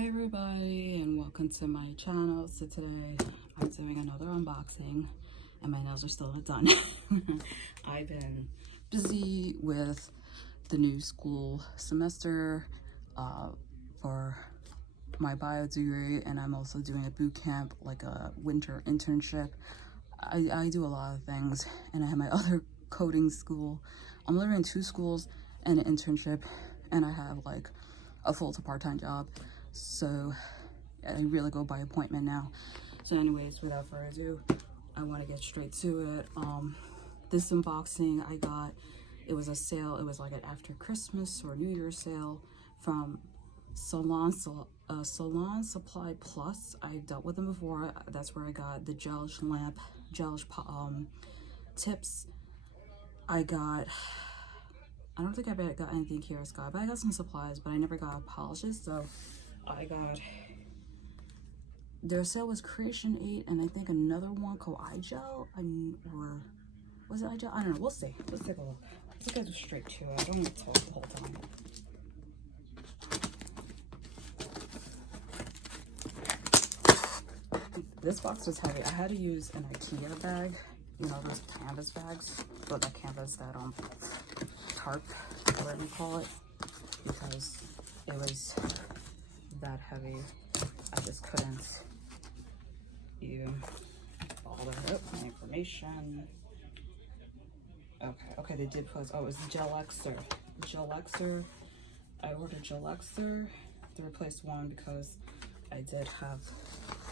Hey everybody, and welcome to my channel. So today I'm doing another unboxing and my nails are still not done. I've been busy with the new school semester for my bio degree, and I'm also doing a boot camp, like a winter internship. I do a lot of things, and I have my other coding school. I'm literally in 2 schools and an internship, and I have like a full to part-time job. So I really go by appointment now. So anyways, without further ado, I want to get straight to it. This unboxing I got, it was a sale. It was like an after Christmas or New Year's sale from Salon Supply Plus. I've dealt with them before. That's where I got the gelish lamp, gelish tips. I don't think I got anything here, Scott, but I got some supplies, but I never got polishes. So I got, their sale was Creation 8 and I think another one called eye gel, or was it eye gel? I don't know. We'll see. Let's take a look. Let's go straight to it. I don't need to talk the whole time. This box was heavy. I had to use an IKEA bag, you know, those canvas bags, but that canvas, that tarp, whatever you call it, because it was that heavy. I just couldn't even bother. Oh, my information. Okay, they did post. Oh, it was Gelixir. I ordered Gelixir to replace one because I did have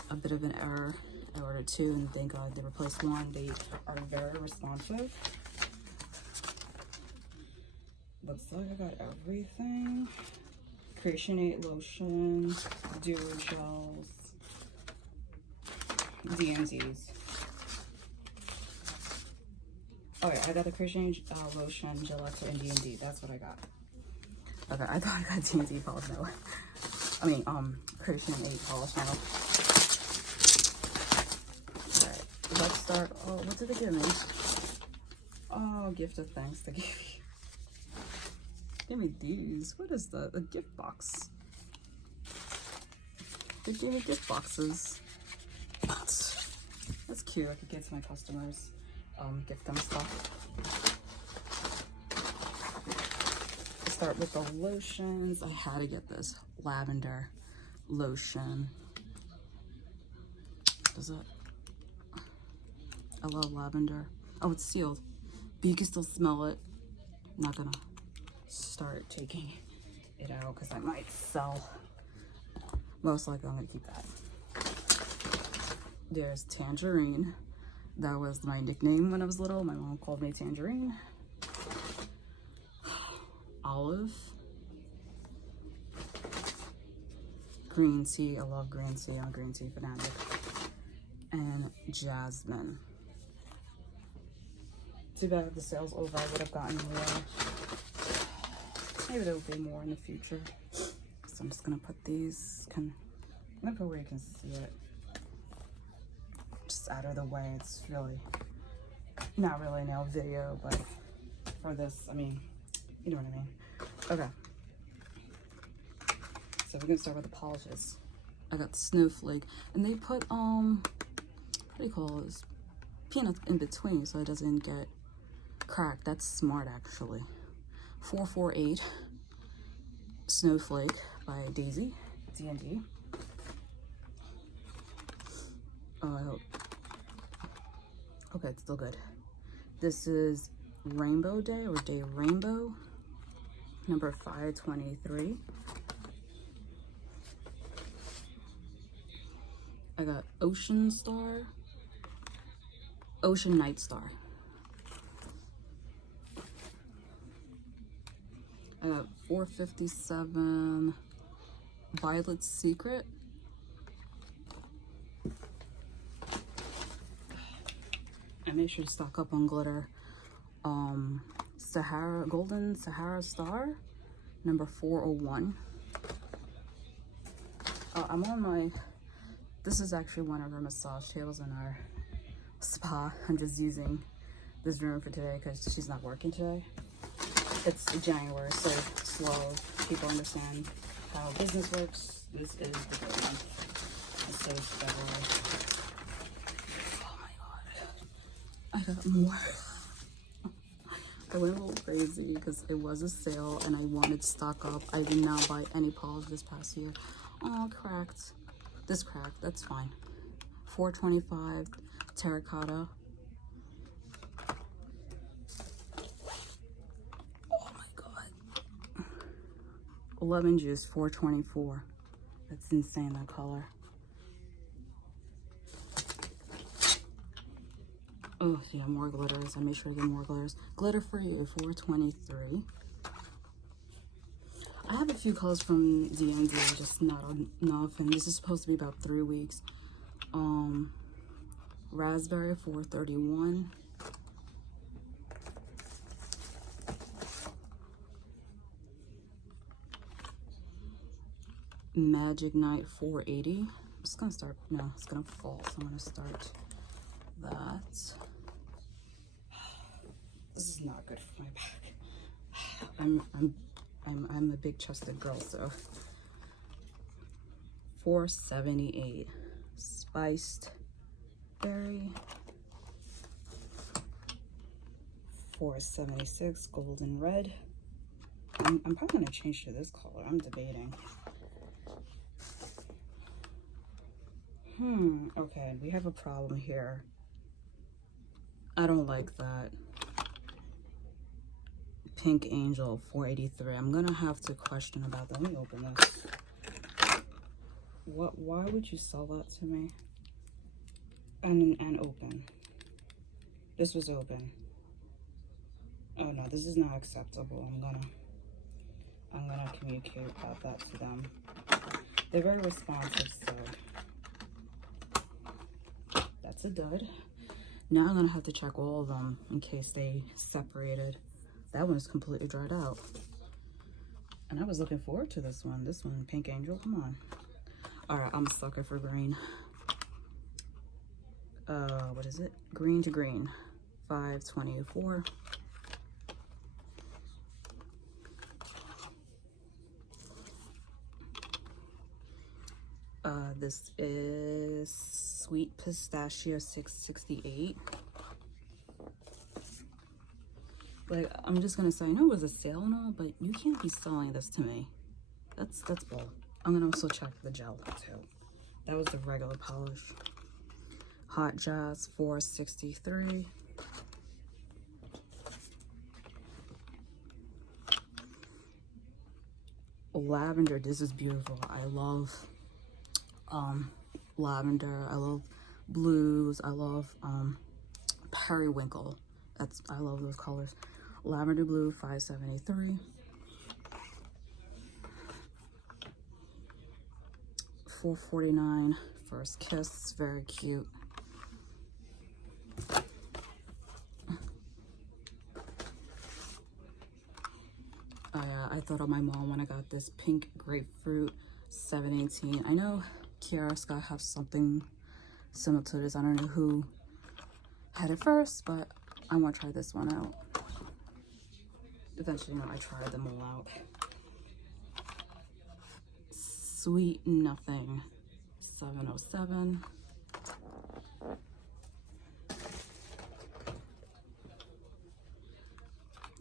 a bit of an error. I ordered 2 and thank God they replaced 1. They are very responsive. Looks like I got everything. Creation 8 lotion, duo gels, DNDs. Oh yeah, I got the Creation 8 lotion, Gelixir, and DND. That's what I got. Okay, I thought I got DND polish now. I mean, Creation 8 polish now. Alright, let's start. Oh, what did they give me? Oh, gift of thanks to give you. Give me these. What is that? A gift box. They gave me gift boxes. That's cute. I could get to my customers. Gift them stuff. Let's start with the lotions. I had to get this Lavender Lotion. Does it? I love lavender. Oh, it's sealed, but you can still smell it. I'm not gonna start taking it out because I might sell. Most likely I'm gonna keep that. There's Tangerine. That was my nickname when I was little. My mom called me Tangerine. Olive. Green tea. I love green tea. I'm a green tea fanatic. And Jasmine. Too bad the sale's over. I would have gotten more. Maybe there will be more in the future. So I'm just gonna put these. I'm gonna put where you can see it. Just out of the way. It's really not really a nail video, but for this, I mean, you know what I mean. Okay. So we're gonna start with the polishes. I got Snowflake, and they put what do you call this? Peanuts in between so it doesn't get cracked. That's smart actually. 448 Snowflake by Daisy, DND. Oh, I hope. Okay, it's still good. This is Rainbow Day or Day Rainbow, number 523. I got Ocean Night Star. I got 457 Violet Secret. I made sure to stock up on glitter. Golden Sahara Star, number 401. I'm on my, this is actually one of our massage tables in our spa. I'm just using this room for today because she's not working today. It's January, so slow. People understand how business works, this is the good one. It says February. Oh my god. I got more. I went a little crazy because it was a sale and I wanted to stock up. I did not buy any polish this past year. Oh, cracked. This cracked, that's fine. $4.25 terracotta. Oh my god. Lemon juice, $4.24. That's insane, that color. Oh yeah, more glitters. I made sure to get more glitters. Glitter for you, $4.23. I have a few colors from DND, just not enough, and this is supposed to be about 3 weeks. Raspberry, $4.31. Magic Night, $4.80. I'm just gonna start. No, it's gonna fall, so I'm gonna start that. This is not good for my back. I'm a big chested girl, so $4.78. Spiced berry, $4.76. Golden red. I'm probably gonna change to this color. I'm debating. Okay, we have a problem here. I don't like that. Pink Angel, $4.83. I'm gonna have to question about that. Let me open this. Why would you sell that to me? And open. This was open. Oh no, this is not acceptable. I'm gonna communicate about that to them. They're very responsive, so that's a dud. Now I'm gonna have to check all of them in case they separated. That one is completely dried out. And I was looking forward to this one. This one, Pink Angel, come on. All right, I'm a sucker for green. What is it? Green to green, $5.24. This is Sweet Pistachio, $6.68. Like, I'm just gonna say, I know it was a sale and all, but you can't be selling this to me. That's bull. I'm gonna also check the gel too. That was the regular polish. Hot Jazz, $4.63. Lavender, this is beautiful. I love lavender. I love blues. I love periwinkle. I love those colors. Lavender blue, $5.73. $4.49. First Kiss, very cute. I thought of my mom when I got this pink grapefruit, $7.18. I know Kiara Scott has something similar to this. I don't know who had it first, but I want to try this one out. Eventually, I tried them all out. Sweet Nothing, $7.07.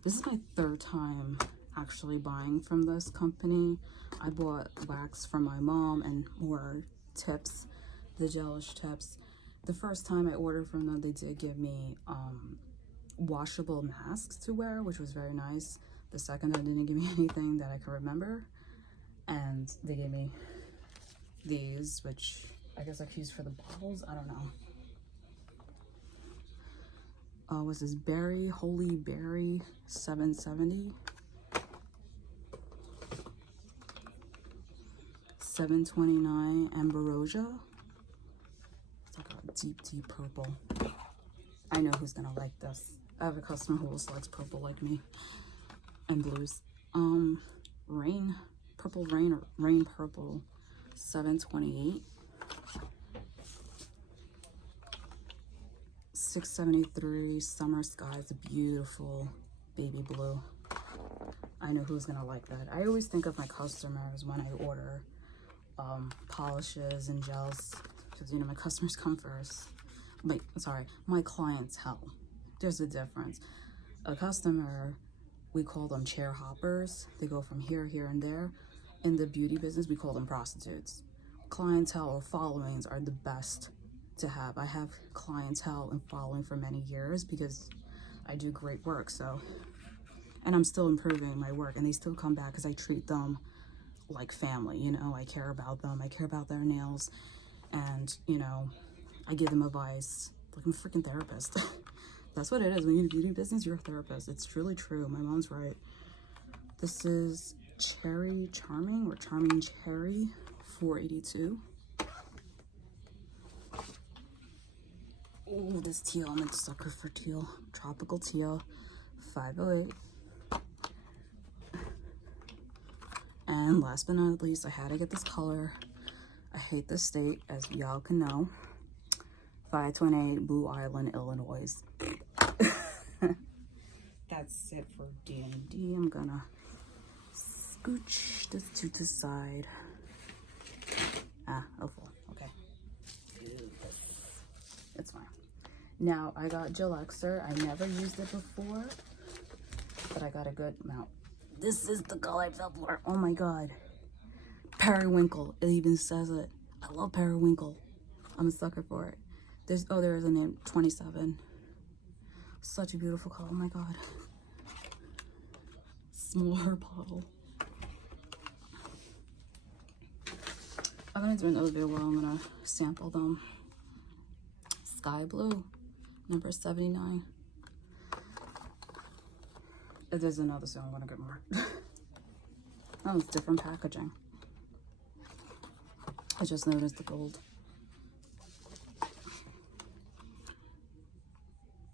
This is my third time actually buying from this company. I bought wax from my mom and more tips, the gelish tips. The first time I ordered from them, they did give me washable masks to wear, which was very nice. The second time, they didn't give me anything that I can remember, and they gave me these, which I guess I can use for the bottles. I don't know. What's this? Berry, Holy Berry, $7.70. $7.29. Ambrosia. It's like a deep purple. I know who's gonna like this. I have a customer who also likes purple like me, and blues. Rain, purple rain, or rain purple, $7.28. $6.73. Summer Skies, beautiful baby blue. I know who's gonna like that. I always think of my customers when I order polishes and gels, because you know my customers come first. My clientele. There's a difference. A customer, we call them chair hoppers. They go from here, here, and there. In the beauty business, we call them prostitutes. Clientele or followings are the best to have. I have clientele and following for many years because I do great work. So, and I'm still improving my work, and they still come back because I treat them like family. You know, I care about them. I care about their nails, and you know, I give them advice. Like I'm a freaking therapist. That's what it is. When you're in the beauty business, you're a therapist. It's truly true. My mom's right. This is Cherry Charming or Charming Cherry, $4.82. Oh, this teal. I'm a sucker for teal. Tropical teal, $5.08. And last but not least, I had to get this color. I hate this state, as y'all can know. 528 Blue Island, Illinois. That's it for DND. I'm gonna scooch this to the side. Oh, okay. It's fine. Now, I got Gelixir. I never used it before, but I got a good amount. This is the color I fell for. Oh my god. Periwinkle. It even says it. I love periwinkle. I'm a sucker for it. There is a name. 27. Such a beautiful color. Oh my god. Smaller bottle. I'm gonna do another video where I'm gonna sample them. Sky Blue, number 79. There's another, so I'm gonna get more. Oh, it's different packaging. I just noticed the gold.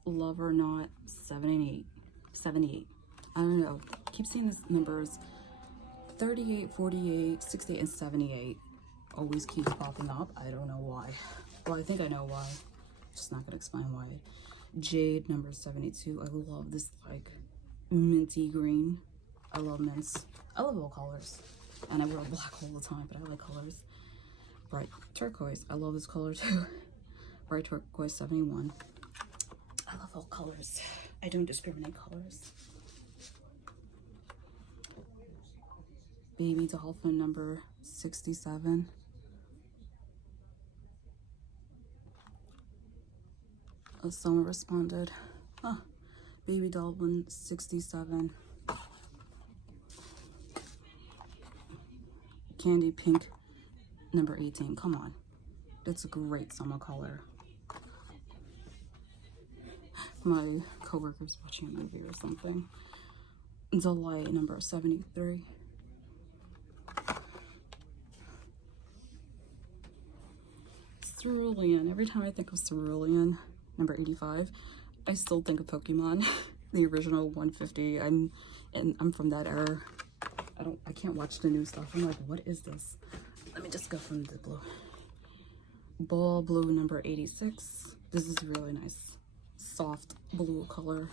Love or Not, 78. I don't know. Keep seeing these numbers. 38, 48, 68, and 78. Always keeps popping up. I don't know why. Well, I think I know why. Just not gonna explain why. Jade, number 72. I love this like minty green. I love mints. I love all colors. And I wear black all the time, but I like colors. Bright turquoise. I love this color too. Bright turquoise, 71. I love all colors. I don't discriminate colors. Baby Dolphin, number 67. Someone responded. Baby Dolphin, 67. Candy Pink, number 18. Come on. That's a great summer color. My coworker's watching a movie or something. Delight, number 73. Cerulean. Every time I think of Cerulean, number 85, I still think of Pokemon, the original 150. I'm from that era. I can't watch the new stuff. I'm like, what is this? Let me just go from the blue. Ball Blue, number 86. This is really nice. Soft blue color.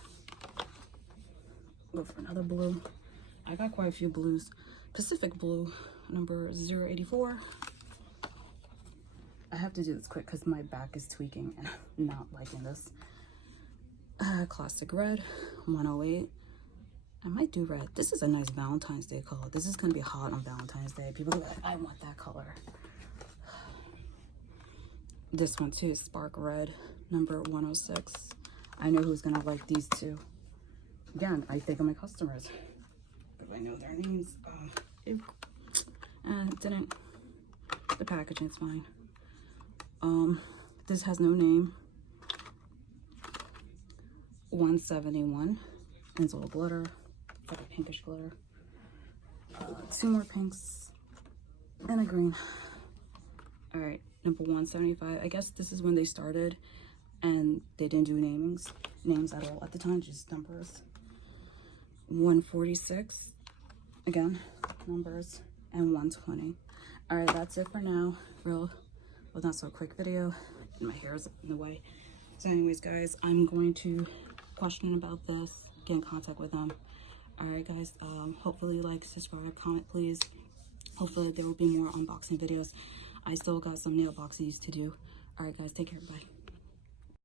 Go for another blue. I got quite a few blues. Pacific Blue, number 084. I have to do this quick because my back is tweaking and I'm not liking this. Classic Red, 108. I might do red. This is a nice Valentine's Day color. This is going to be hot on Valentine's Day. People are like, I want that color. This one too, Spark Red, number 106. I know who's going to like these two. Again, I think of my customers. Because I know their names. Didn't. The packaging's fine. This has no name. 171. And it's all glitter. It's like a pinkish glitter. Two more pinks. And a green. Alright, number 175. I guess this is when they started. And they didn't do names at all at the time, just numbers. 146. Again, numbers. And 120. Alright, that's it for now. Well, not so quick video. My hair is in the way. So anyways, guys, I'm going to question about this, get in contact with them. All right, guys. Hopefully, like, subscribe, comment, please. Hopefully, there will be more unboxing videos. I still got some nail boxes to do. All right, guys. Take care. Bye.